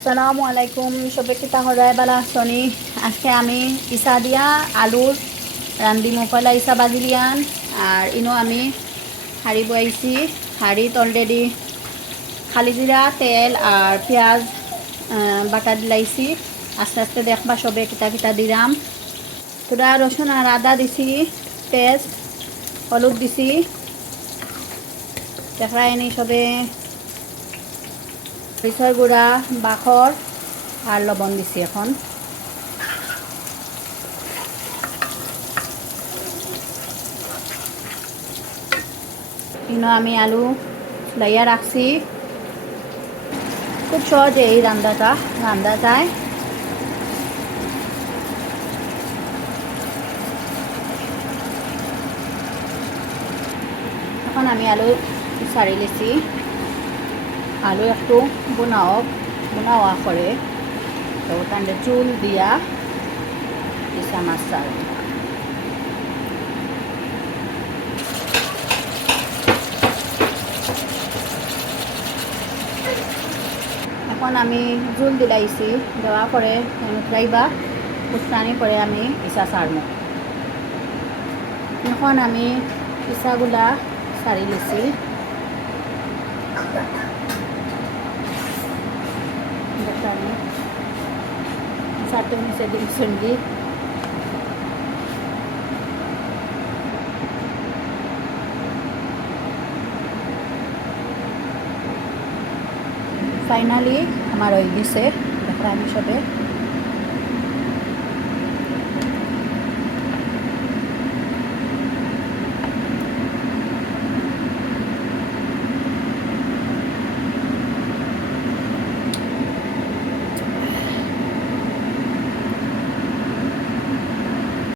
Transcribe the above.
আসসালামু আলাইকুম সবে কিতা হরাই বালা আসনি আজকে আমি ইসা দিয়া আলুর রান্দিমো পয়লা ইসা বাজিলিয়ান আর ইনো আমি হাঁড়ি বয়াইছি হাঁড়িত অলরেডি খালি জিরা তেল আর পেঁয়াজ বাটা দিলাইছি আস্তে আস্তে দেখবা সবে কিতা কিতা দিলাম তোরা রসুন আর আদা দিছি পেঁয়াজ হলুদ দিছি দেখরা এনে সবে মরিচের গুঁড়া বাখর আর লবণ দিছি এখন আমি আলু লাইয়া রাখছি খুব সহজে এই রান্না যায় এখন আমি আলু সারি লেছি আলু একটু বোনাওয়া করে তো তান্ডে চুল দিয়া ইসা মাছ সারি এখন আমি জুল দিলাইছি দেওয়া করে ফ্রাইবা উস্তানি করে আমি ইসা সারমো এখন আমি ইসাগুলা সারি লিছি সারতে নিচে দিয়েছেন দি ফাইনালি আমার হয়ে গেছে দেখো আমি সবে